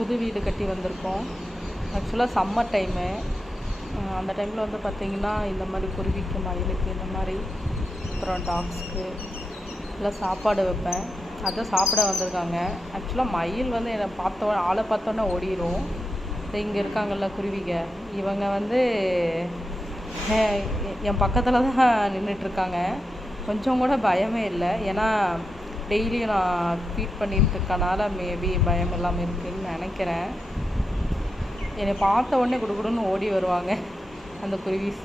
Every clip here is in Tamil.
புது வீடு கட்டி வந்திருக்கோம். ஆக்சுவலாக சம்மர் டைமு. அந்த டைமில் வந்து பார்த்திங்கன்னா இந்த மாதிரி குருவிக்கு, மயிலுக்கு, இந்த மாதிரி அப்புறம் டாக்ஸ்க்கு எல்லாம் சாப்பாடு வைப்பேன். அதான் சாப்பிட வந்திருக்காங்க. ஆக்சுவலாக மயில் வந்து என்னை ஆளை பார்த்தோன்னே ஓடிடும். இங்கே இருக்காங்கள்ல குருவிங்க, இவங்க வந்து என் பக்கத்தில் தான் நின்றுட்டுருக்காங்க. கொஞ்சம் கூட பயமே இல்லை. ஏன்னா டெய்லியும் நான் ஃபீட் பண்ணிகிட்டு இருக்கனால மேபி பயம் இல்லாமல் இருக்குதுன்னு நினைக்கிறேன். என்னை பார்த்த உடனே குடுகுடுன்னு ஓடி வருவாங்க அந்த குருவிஸ்.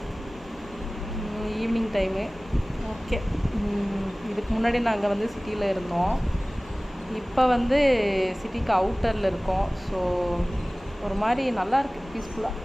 Evening time. ஓகே, இதுக்கு முன்னாடி நாங்கள் வந்து சிட்டியில் இருந்தோம். இப்போ வந்து சிட்டிக்கு அவுட்டரில் இருக்கோம். ஸோ ஒரு மாதிரி நல்லாயிருக்கு, பீஸ்ஃபுல்லாக.